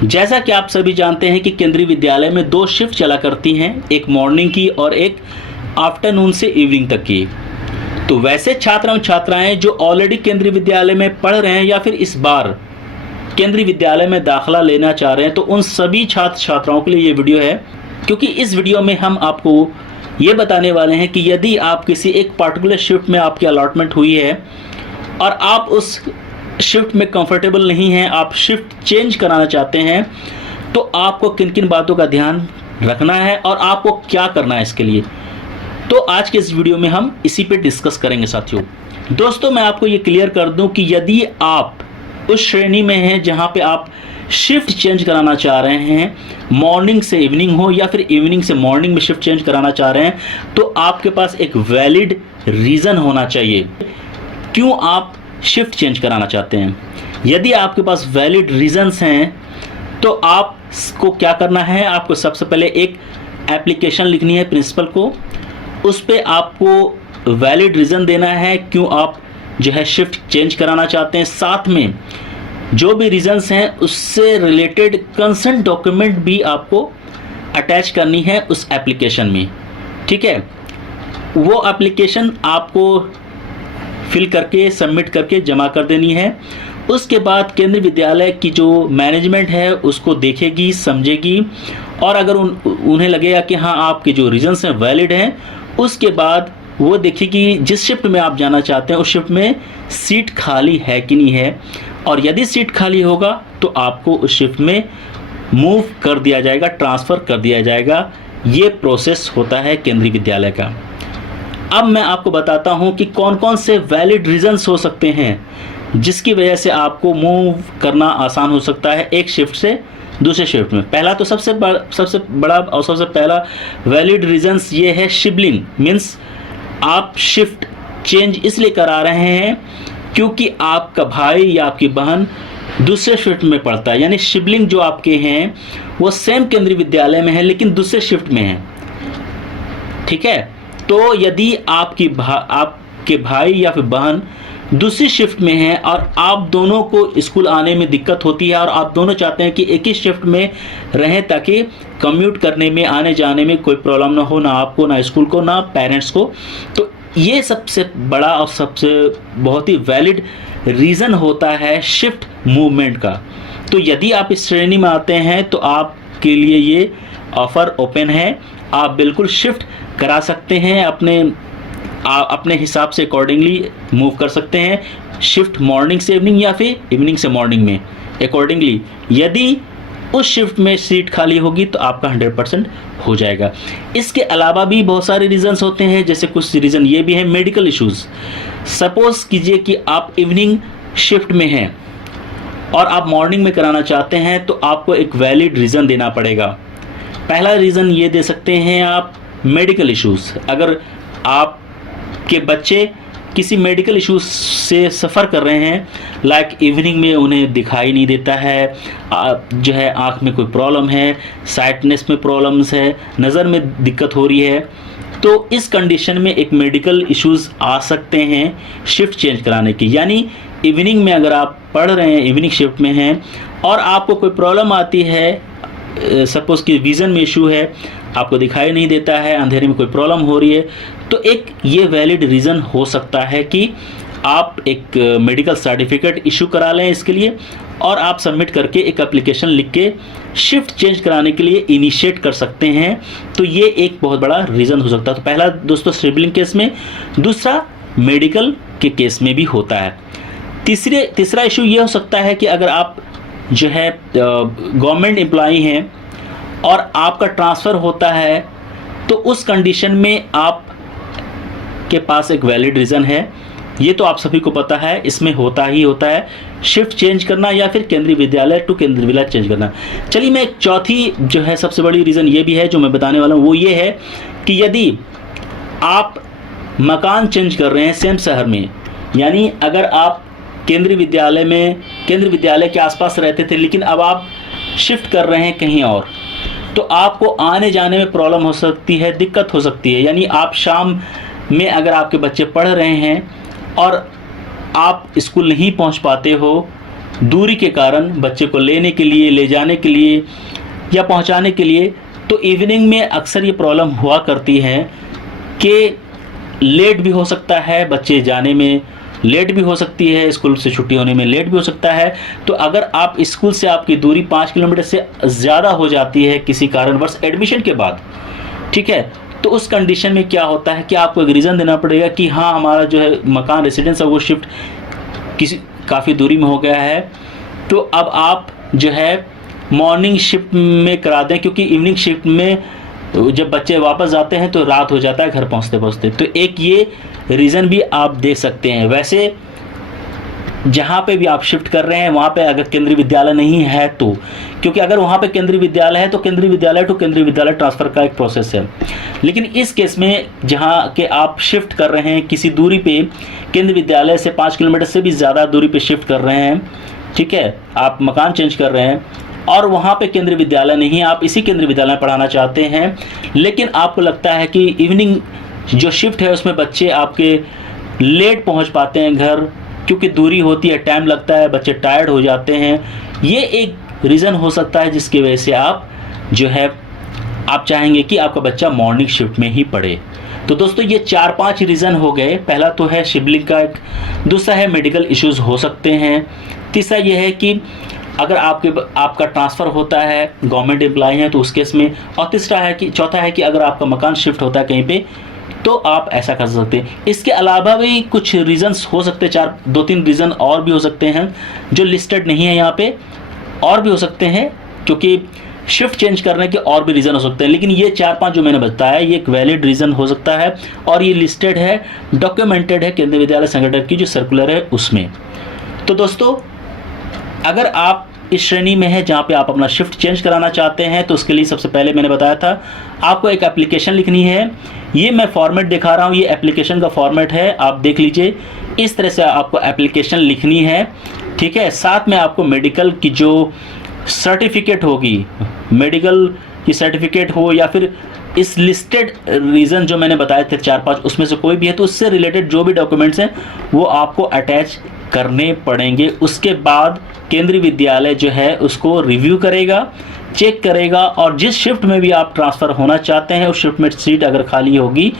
जैसा कि आप सभी जानते हैं कि केंद्रीय विद्यालय में 2 शिफ्ट चला करती हैं, एक मॉर्निंग की और एक आफ्टरनून से इवनिंग तक की। तो वैसे छात्र एवं छात्राएं जो ऑलरेडी केंद्रीय विद्यालय में पढ़ रहे हैं या फिर इस बार केंद्रीय विद्यालय में दाखिला लेना चाह रहे हैं, तो उन सभी छात्र छात्राओं के लिए ये वीडियो है, क्योंकि इस वीडियो में हम आपको ये बताने वाले हैं कि यदि आप किसी एक पार्टिकुलर शिफ्ट में आपकी अलॉटमेंट हुई है और आप उस शिफ्ट में कंफर्टेबल नहीं हैं, आप शिफ्ट चेंज कराना चाहते हैं, तो आपको किन किन बातों का ध्यान रखना है और आपको क्या करना है इसके लिए। तो आज के इस वीडियो में हम इसी पे डिस्कस करेंगे साथियों। दोस्तों, मैं आपको ये क्लियर कर दूं कि यदि आप उस श्रेणी में हैं जहां पे आप शिफ्ट चेंज कराना चाह रहे हैं, मॉर्निंग से इवनिंग हो या फिर इवनिंग से मॉर्निंग में शिफ्ट चेंज कराना चाह रहे हैं, तो आपके पास एक वैलिड रीज़न होना चाहिए क्यों आप शिफ्ट चेंज कराना चाहते हैं। यदि आपके पास वैलिड रीजंस हैं तो आपको क्या करना है, आपको सबसे पहले एक एप्लीकेशन लिखनी है प्रिंसिपल को, उस पे आपको वैलिड रीज़न देना है क्यों आप जो है शिफ्ट चेंज कराना चाहते हैं। साथ में जो भी रीजंस हैं उससे रिलेटेड कंसेंट डॉक्यूमेंट भी आपको अटैच करनी है उस एप्लीकेशन में, ठीक है। वो एप्लीकेशन आपको फिल करके सबमिट करके जमा कर देनी है। उसके बाद केंद्रीय विद्यालय की जो मैनेजमेंट है उसको देखेगी, समझेगी, और अगर उन्हें लगेगा कि हाँ आपके जो रीजंस हैं वैलिड हैं, उसके बाद वो देखेगी जिस शिफ्ट में आप जाना चाहते हैं उस शिफ्ट में सीट खाली है कि नहीं है, और यदि सीट खाली होगा तो आपको उस शिफ्ट में मूव कर दिया जाएगा, ट्रांसफ़र कर दिया जाएगा। ये प्रोसेस होता है केंद्रीय विद्यालय का। अब मैं आपको बताता हूं कि कौन कौन से वैलिड रीजंस हो सकते हैं जिसकी वजह से आपको मूव करना आसान हो सकता है एक शिफ्ट से दूसरे शिफ्ट में। पहला तो सबसे बड़ा और सबसे पहला वैलिड रीजंस ये है शिबलिंग, मीन्स आप शिफ्ट चेंज इसलिए करा रहे हैं क्योंकि आपका भाई या आपकी बहन दूसरे शिफ्ट में पढ़ता है, यानी शिबलिंग जो आपके हैं वो सेम केंद्रीय विद्यालय में है लेकिन दूसरे शिफ्ट में है, ठीक है। तो यदि आपके भाई या फिर बहन दूसरी शिफ्ट में है और आप दोनों को स्कूल आने में दिक्कत होती है और आप दोनों चाहते हैं कि एक ही शिफ्ट में रहें ताकि कम्यूट करने में, आने जाने में कोई प्रॉब्लम ना हो, ना आपको, ना स्कूल को, ना पेरेंट्स को, तो ये सबसे बड़ा और सबसे बहुत ही वैलिड रीज़न होता है शिफ्ट मूवमेंट का। तो यदि आप इस श्रेणी में आते हैं तो आपके लिए ये ऑफ़र ओपन है, आप बिल्कुल शिफ्ट करा सकते हैं, अपने हिसाब से अकॉर्डिंगली मूव कर सकते हैं, शिफ्ट मॉर्निंग से इवनिंग या फिर इवनिंग से मॉर्निंग में अकॉर्डिंगली। यदि उस शिफ्ट में सीट खाली होगी तो आपका 100% हो जाएगा। इसके अलावा भी बहुत सारे रीज़न्स होते हैं, जैसे कुछ रीज़न ये भी है मेडिकल इश्यूज़। सपोज़ कीजिए कि आप इवनिंग शिफ्ट में हैं और आप मॉर्निंग में कराना चाहते हैं, तो आपको एक वैलिड रीज़न देना पड़ेगा। पहला रीज़न ये दे सकते हैं आप मेडिकल इश्यूज़। अगर आपके बच्चे किसी मेडिकल इश्यूज से सफ़र कर रहे हैं, लाइक इवनिंग में उन्हें दिखाई नहीं देता है, जो है आँख में कोई प्रॉब्लम है, साइटनेस में प्रॉब्लम्स है, नज़र में दिक्कत हो रही है, तो इस कंडीशन में एक मेडिकल इश्यूज़ आ सकते हैं शिफ्ट चेंज कराने की। यानी इवनिंग में अगर आप पढ़ रहे हैं, इवनिंग शिफ्ट में हैं और आपको कोई प्रॉब्लम आती है, सपोज़ कि विज़न में इशू है, आपको दिखाई नहीं देता है, अंधेरे में कोई प्रॉब्लम हो रही है, तो एक ये वैलिड रीज़न हो सकता है कि आप एक मेडिकल सर्टिफिकेट इशू करा लें इसके लिए, और आप सबमिट करके एक एप्लीकेशन लिख के शिफ्ट चेंज कराने के लिए इनिशिएट कर सकते हैं। तो ये एक बहुत बड़ा रीज़न हो सकता है। तो पहला दोस्तों सिबलिंग केस में, दूसरा मेडिकल के केस में भी होता है। तीसरा इशू ये हो सकता है कि अगर आप जो है गवर्नमेंट एम्प्लॉई हैं और आपका ट्रांसफ़र होता है, तो उस कंडीशन में आप के पास एक वैलिड रीज़न है। ये तो आप सभी को पता है, इसमें होता ही होता है शिफ्ट चेंज करना या फिर केंद्रीय विद्यालय टू केंद्रीय विद्यालय चेंज करना। चलिए, मैं एक चौथी जो है सबसे बड़ी रीज़न ये भी है जो मैं बताने वाला हूँ, वो ये है कि यदि आप मकान चेंज कर रहे हैं सेम शहर में, यानी अगर आप केंद्रीय विद्यालय के आसपास रहते थे लेकिन अब आप शिफ्ट कर रहे हैं कहीं और, तो आपको आने जाने में प्रॉब्लम हो सकती है, दिक्कत हो सकती है। यानी आप शाम में अगर आपके बच्चे पढ़ रहे हैं और आप स्कूल नहीं पहुंच पाते हो, दूरी के कारण बच्चे को लेने के लिए, ले जाने के लिए या पहुंचाने के लिए, तो इवनिंग में अक्सर ये प्रॉब्लम हुआ करती है कि लेट भी हो सकता है, बच्चे जाने में लेट भी हो सकती है, स्कूल से छुट्टी होने में लेट भी हो सकता है। तो अगर आप स्कूल से आपकी दूरी 5 किलोमीटर से ज़्यादा हो जाती है किसी कारणवश एडमिशन के बाद, ठीक है, तो उस कंडीशन में क्या होता है कि आपको एक रीज़न देना पड़ेगा कि हाँ हमारा जो है मकान रेसिडेंस है वो शिफ्ट काफ़ी दूरी में हो गया है, तो अब आप जो है मॉर्निंग शिफ्ट में करा दें, क्योंकि इवनिंग शिफ्ट में जब बच्चे वापस जाते हैं तो रात हो जाता है घर पहुंचते पहुंचते। तो एक ये रीज़न भी आप दे सकते हैं। वैसे जहाँ पे भी आप शिफ्ट कर रहे हैं वहाँ पे अगर केंद्रीय विद्यालय नहीं है तो, क्योंकि अगर वहाँ पे केंद्रीय विद्यालय है तो केंद्रीय विद्यालय टू केंद्रीय विद्यालय ट्रांसफ़र का एक प्रोसेस है। लेकिन इस केस में जहाँ के आप शिफ्ट कर रहे हैं किसी दूरी पे, केंद्रीय विद्यालय से 5 किलोमीटर से भी ज़्यादा दूरी पे शिफ्ट कर रहे हैं, ठीक है, आप मकान चेंज कर रहे हैं और वहाँ पे केंद्रीय विद्यालय नहीं है, आप इसी केंद्रीय विद्यालय में पढ़ाना चाहते हैं, लेकिन आपको लगता है कि इवनिंग जो शिफ्ट है उसमें बच्चे आपके लेट पहुँच पाते हैं घर, क्योंकि दूरी होती है, टाइम लगता है, बच्चे टायर्ड हो जाते हैं, ये एक रीज़न हो सकता है जिसकी वजह से आप जो है आप चाहेंगे कि आपका बच्चा मॉर्निंग शिफ्ट में ही पढ़े। तो दोस्तों ये 4-5 रीज़न हो गए। पहला तो है शिबलिंग का, दूसरा है मेडिकल इश्यूज़ हो सकते हैं, तीसरा ये है कि अगर आपका ट्रांसफ़र होता है, गवर्नमेंट एम्प्लॉय हैं तो उस केस में, और चौथा है कि अगर आपका मकान शिफ्ट होता है कहीं पे तो आप ऐसा कर सकते हैं। इसके अलावा भी कुछ रीज़न्स हो सकते हैं, 2-3 रीज़न और भी हो सकते हैं जो लिस्टेड नहीं है यहाँ पे, और भी हो सकते हैं क्योंकि शिफ्ट चेंज करने के और भी रीज़न हो सकते हैं, लेकिन ये 4-5 जो मैंने बताया ये एक वैलिड रीज़न हो सकता है और ये लिस्टेड है, डॉक्यूमेंटेड है केंद्रीय विद्यालय संगठन की जो सर्कुलर है उसमें। तो दोस्तों अगर आप इस श्रेणी में है जहाँ पे आप अपना शिफ्ट चेंज कराना चाहते हैं तो उसके लिए सबसे पहले मैंने बताया था आपको एक एप्लीकेशन लिखनी है। ये मैं फॉर्मेट दिखा रहा हूँ, ये एप्लीकेशन का फॉर्मेट है, आप देख लीजिए। इस तरह से आपको एप्लीकेशन लिखनी है, ठीक है। साथ में आपको मेडिकल की जो सर्टिफिकेट होगी, मेडिकल की सर्टिफिकेट हो या फिर इस लिस्टेड रीज़न जो मैंने बताए थे 4-5 उसमें से कोई भी है तो उससे रिलेटेड जो भी डॉक्यूमेंट्स हैं वो आपको अटैच करने पड़ेंगे। उसके बाद केंद्रीय विद्यालय जो है उसको रिव्यू करेगा, चेक करेगा, और जिस शिफ्ट में भी आप ट्रांसफ़र होना चाहते हैं उस शिफ्ट में सीट अगर खाली होगी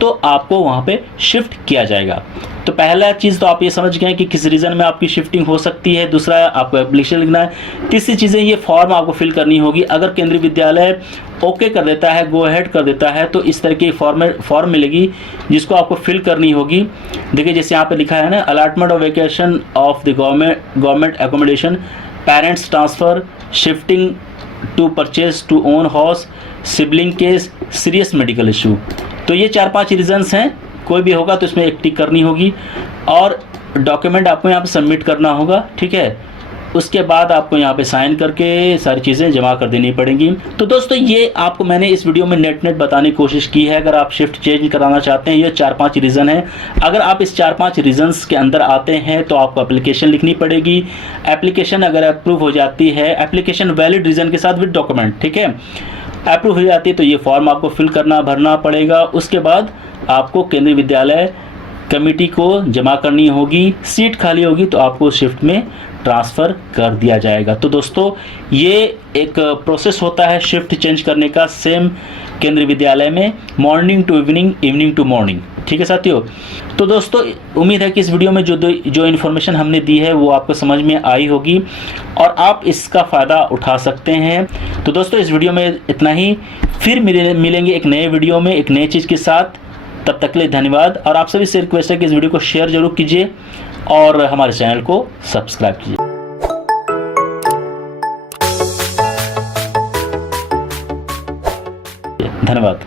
तो आपको वहाँ पे शिफ्ट किया जाएगा। तो पहला चीज़ तो आप ये समझ गए कि किस रीज़न में आपकी शिफ्टिंग हो सकती है। दूसरा आपको एप्लीकेशन लिखना है। तीसरी चीज़ें ये फॉर्म आपको फिल करनी होगी। अगर केंद्रीय विद्यालय ओके कर देता है, गो अहेड कर देता है, तो इस तरह की फॉर्म मिलेगी जिसको आपको फिल करनी होगी। देखिए जैसे यहाँ पे लिखा है ना, allotment of vacation of the government accommodation, parents transfer, shifting to purchase to own house, sibling case, serious medical issue. तो ये 4-5 रीज़न्स हैं, कोई भी होगा तो इसमें एक टिक करनी होगी और डॉक्यूमेंट आपको यहाँ पे सबमिट करना होगा, ठीक है। उसके बाद आपको यहाँ पे साइन करके सारी चीज़ें जमा कर देनी पड़ेंगी। तो दोस्तों ये आपको मैंने इस वीडियो में नेट बताने की कोशिश की है। अगर आप शिफ्ट चेंज कराना चाहते हैं, ये 4-5 रीज़न है। अगर आप इस 4-5 रीज़न्स के अंदर आते हैं तो आपको एप्लीकेशन लिखनी पड़ेगी। एप्लीकेशन अगर अप्रूव हो जाती है, एप्लीकेशन वैलिड रीज़न के साथ विद डॉक्यूमेंट, ठीक है, अप्रूव हो जाती है तो ये फॉर्म आपको फिल भरना पड़ेगा। उसके बाद आपको केंद्रीय विद्यालय कमेटी को जमा करनी होगी। सीट खाली होगी तो आपको शिफ्ट में ट्रांसफ़र कर दिया जाएगा। तो दोस्तों ये एक प्रोसेस होता है शिफ्ट चेंज करने का, सेम केंद्रीय विद्यालय में, morning to evening, evening to morning, ठीक है साथियों। तो दोस्तों उम्मीद है कि इस वीडियो में जो इन्फॉर्मेशन हमने दी है वो आपको समझ में आई होगी और आप इसका फ़ायदा उठा सकते हैं। तो दोस्तों इस वीडियो में इतना ही, फिर मिलेंगे एक नए वीडियो में एक नई चीज़ के साथ। तब तक के लिए धन्यवाद और आप सभी से रिक्वेस्ट है कि इस वीडियो को शेयर जरूर कीजिए और हमारे चैनल को सब्सक्राइब कीजिए। धन्यवाद।